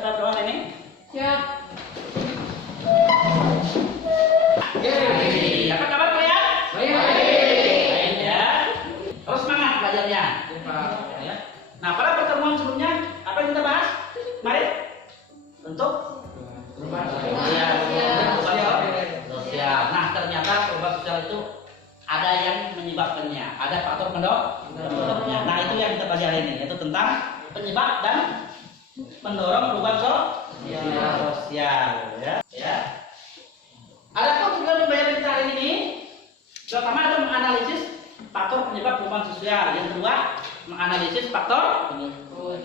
kita doa ini? Siap. Yeay. Apa kabar kalian? Baik. Baik ya. Terus semangat belajarnya. Ya. Nah, pada pertemuan sebelumnya apa yang kita bahas? Mari. Untuk perubahan sosial. Nah, ternyata perubahan sosial itu ada yang menyebabkannya, ada faktor pendorongnya. Nah, itu yang kita pelajari ini, yaitu tentang penyebab dan mendorong perubahan sosial. Ya. Ada tujuan pembelajaran kita hari ini. Pertama adalah menganalisis faktor penyebab perubahan sosial. Yang kedua, menganalisis faktor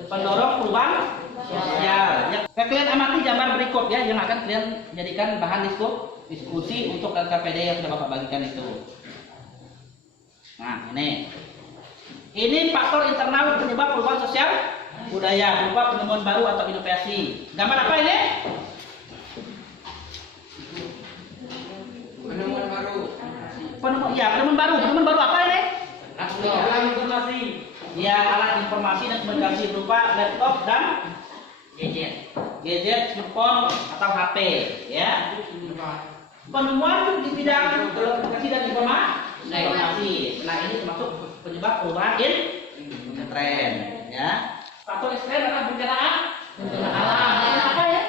pendorong perubahan sosial. Ya. Kalian amati gambar berikut ya, yang akan kalian jadikan bahan diskusi untuk LKPD yang sudah Bapak bagikan itu. Nah, ini faktor internal penyebab perubahan sosial budaya berupa penemuan baru atau inovasi. Gambar apa ini? Penemuan baru. Penemuan baru apa ini? Alat informasi. Ya, alat informasi dan komunikasi berupa laptop dan gadget, smartphone atau HP. Ya. Penemuan di bidang komunikasi dan informasi. Nah, ini termasuk penyebab perubahan tren. Ya. Faktor ekstern adalah bencana alam. Apa ya?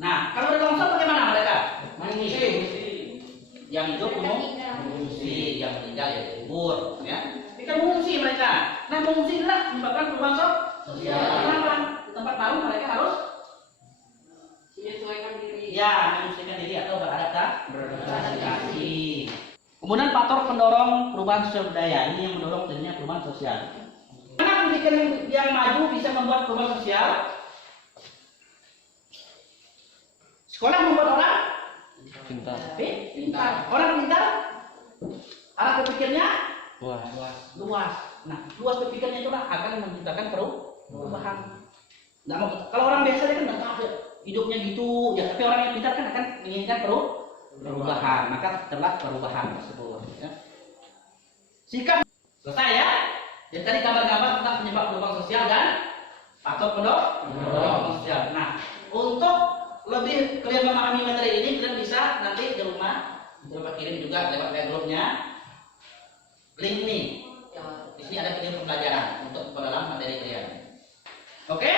Nah, kalau ada longsor bagaimana mereka? Mengungsi. Yang hidup mengungsi, yang meninggal ya kubur, ya. Mereka mengungsi mereka. Nah, mengungsi inilah menyebabkan perubahan sosial. Kenapa? Di tempat baru mereka harus Menyesuaikan diri. ya menyesuaikan diri atau beradaptasi. Kemudian faktor pendorong perubahan sosial budaya, ini yang mendorong terjadinya perubahan sosial. Karena pendidikan yang maju bisa membuat perubahan sosial. Sekolah membuat orang pintar. Orang pintar, arah berpikirnya luas. Nah, luas berpikirnya itulah akan menciptakan perubahan. Nggak mau, kalau orang biasa dia kan nggak tahu hidupnya gitu, ya. Tapi orang yang pintar kan akan menginginkan perubahan, maka terlihat perubahan tersebut. Ya. Sikap selesai ya. Jadi tadi gambar-gambar tentang penyebab perubahan sosial dan faktor pendorong sosial. Nah, untuk lebih kalian memahami materi ini, kalian bisa nanti di rumah coba kirim juga lewat grupnya link nih. Di sini ada video pembelajaran untuk dalam materi kalian. Oke?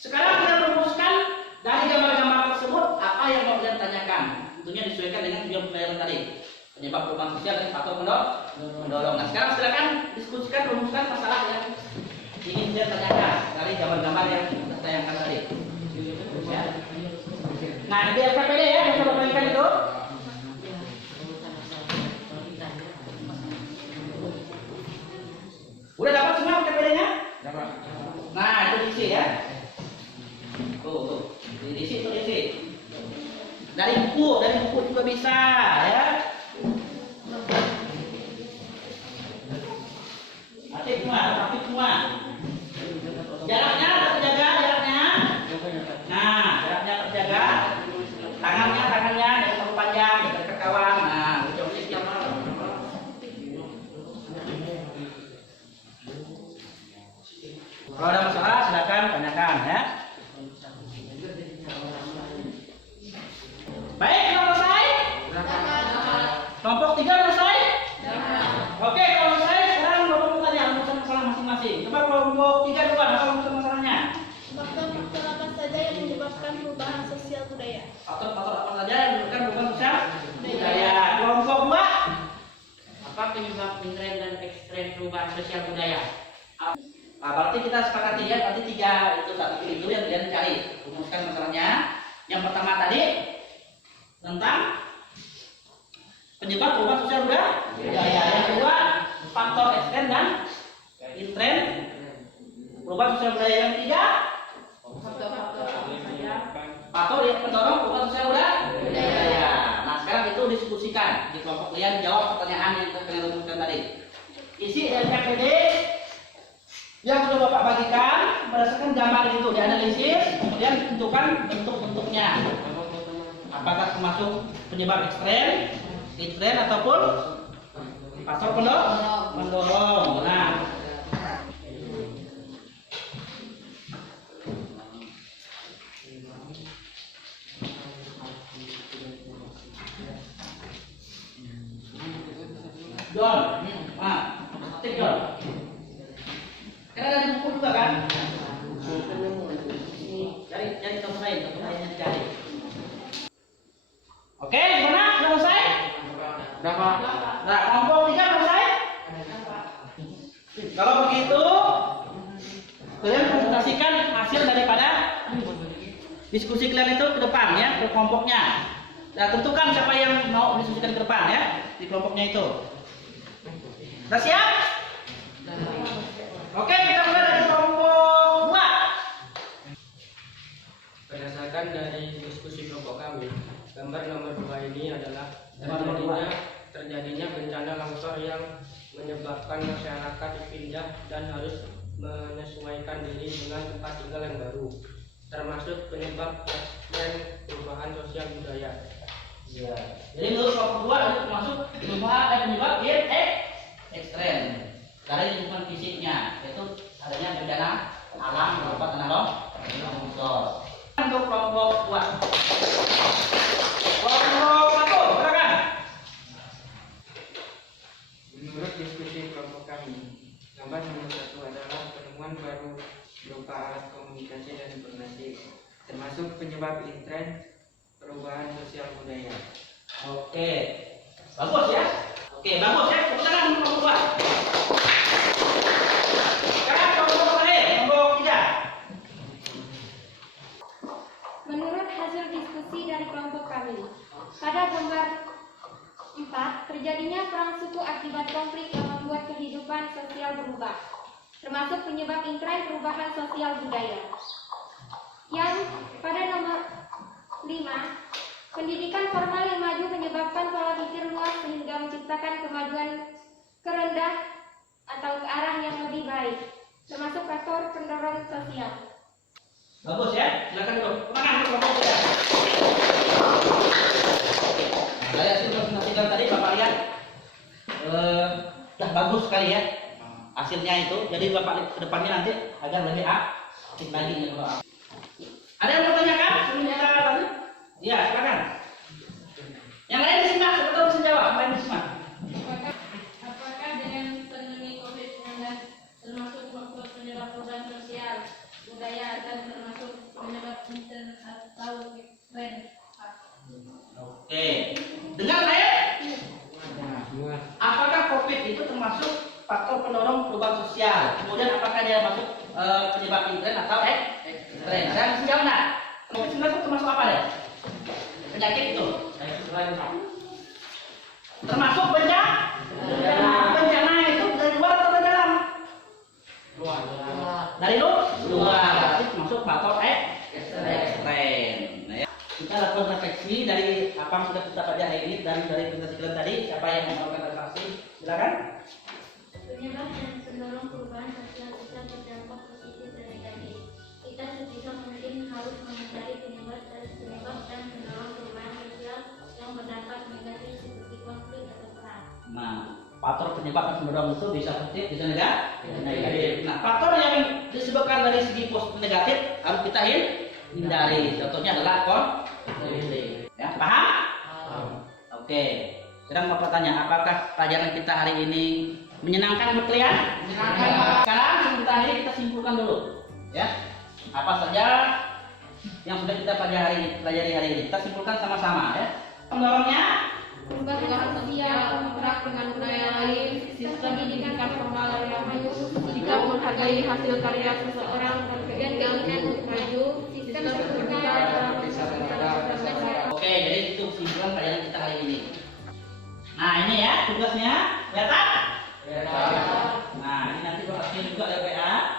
Sekarang kita rumuskan dari gambar-gambar tersebut apa yang mau kalian tanyakan. Tentunya disesuaikan dengan video pembelajaran tadi. Penyebab perubahan sosial dan faktor pendorong. Nah, sekarang silakan diskusikan, rumuskan masalah yang ingin kalian tanyakan dari gambar-gambar yang kita tayangkan tadi. Ya. Nah, di LKPD ya, yang saya bagikan itu. Udah dapat semua LKPD-nya? Dapat. Nah, itu diisi ya. Tuh. Diisi. Dari buku juga bisa ya. Aktif semua. Jaraknya terjaga jaraknya. Nah, jaraknya terjaga. Tangannya jangan terlalu panjang, jangan dekat kawan. Nah, kalau ada masalah silakan tanyakan ya. Baik, selesai. Kelompok 3 selesai. Oke, kalau selesai sekarang kelompok tanya rumusan masalah masing-masing. Coba kelompok 3 duluan, apa rumusan masalahnya? Faktor-faktor apa saja yang menyebabkan perubahan sosial budaya? Faktor-faktor apa saja yang menyebabkan perubahan sosial budaya? Kelompok 2. Apa penyebab tren dan ekstrem perubahan sosial budaya? Nah, berarti kita sepakati ya, berarti 3 itu satu itu yang kalian cari. Rumuskan masalahnya. Yang pertama tadi tentang penyebab perubahan sosial budaya. Yang kedua, faktor ekstern dan intern perubahan sosial budaya. Yang ketiga, faktor yang pendorong perubahan sosial budaya. Nah, sekarang itu diskusikan di kelompok kalian, jawab pertanyaan yang kalian rumuskan tadi. Isi LKPD yang sudah Bapak bagikan berdasarkan gambar itu dianalisis, kemudian tentukan bentuk-bentuknya. Apakah termasuk penyebab ekstrem, intern ataupun faktor pendorong. Nah, diskusi kalian itu ke depan ya, ke kelompoknya. Nah, tentukan siapa yang mau diskusikan ke depan ya di kelompoknya itu. Sudah siap? Oke, kita mulai dari kelompok 2. Berdasarkan dari diskusi kelompok kami, gambar nomor 2 ini adalah terjadinya bencana longsor yang menyebabkan masyarakat dipindah dan harus menyesuaikan diri dengan tempat tinggal yang baru, termasuk penyebab tren perubahan sosial budaya. Ya. Jadi menurut kelompok 2 itu termasuk penyebab ekstrem dari lingkungan fisiknya, yaitu adanya bencana alam berupa tanah longsor. Untuk kelompok 2. Kelompok 1, silakan. Menurut diskusi kelompok kami, gambar nomor 1 adalah penemuan baru berupa alat komunikasi dan informasi, termasuk penyebab tren perubahan sosial budaya. Oke, bagus ya. Oke, bagus ya. Tepuk tangan untuk kelompok 2. Sekarang kelompok 3. Menurut hasil diskusi dari kelompok kami, pada gambar 4, terjadinya perang suku akibat konflik yang membuat kehidupan sosial berubah, termasuk penyebab tren perubahan sosial budaya. Yang pada nomor 5, pendidikan formal yang maju menyebabkan pola pikir luas sehingga menciptakan kemajuan kerendah atau ke arah yang lebih baik, termasuk faktor pendorong sosial. Bagus ya. Silakan dulu. Tangan untuk kelompok 3. Nah, dari hasil presentasikan tadi Bapak lihat sudah bagus sekali ya hasilnya itu. Jadi Bapak lihat ke depannya nanti agar lebih aktif lagi ya Bapak. Ada yang mau tanyakan sebelum kita tadi? Iya, silakan. Yang lain disimak, siapa tahu bisa jawab. Yang lain disimak. Apakah dengan pandemi COVID-19 termasuk faktor penyebab perubahan sosial budaya dan termasuk penyebab internet atau tren? Oke. Dengar saya? Apakah COVID itu termasuk faktor pendorong perubahan sosial? Kemudian apakah dia masuk penyebab tren atau ekstrem? Ada yang bisa jawab nggak? COVID-19 itu termasuk apa ya? Penyakit itu? Termasuk bencana itu dari luar atau dari dalam? Dari luar. Berarti termasuk faktor ekstrem. Nah, ya. Kita lakukan refleksi dari apa yang sudah kita pelajari ini dari presentasi kalian tadi. Siapa yang mau melakukan refleksi? Silakan. Penyebab dan pendorong perubahan sosial bisa berdampak positif dan negatif. Kita sebisa mungkin harus mencari penyebab dan pendorong perubahan sosial yang berdampak negatif seperti konflik atau perang. Nah, faktor penyebab dan pendorong itu bisa positif, bisa negatif. Nah, faktor yang disebutkan dari segi positif negatif harus kita hindari. Contohnya adalah konflik. Ya, paham? Oke. Sekarang Bapak tanya, apakah pelajaran kita hari ini menyenangkan buat kalian? Menyenangkan. Sekarang kita kita simpulkan dulu, ya. Apa saja yang sudah kita pelajari hari ini? Kita simpulkan sama-sama, ya. Pendorongnya Perubahan sosial, bergerak dengan budaya lain, sistem pendidikan formal yang maju, sikap menghargai hasil karya seseorang, kegiatan untuk maju, sistem pendidikan dalam Oke, jadi itu kesimpulan pelajaran kita hari ini. Nah, ini ya tugasnya, kelihatan? Nah, ini nanti bakal juga ada PA.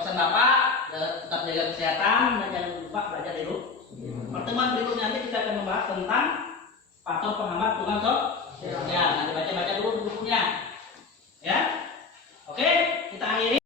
Pesan Bapak, tetap jaga kesehatan dan jangan lupa belajar dulu. Pertemuan berikutnya nanti kita akan membahas tentang faktor penghambat lingkungan sosial. Ya, nanti baca-baca dulu bukunya.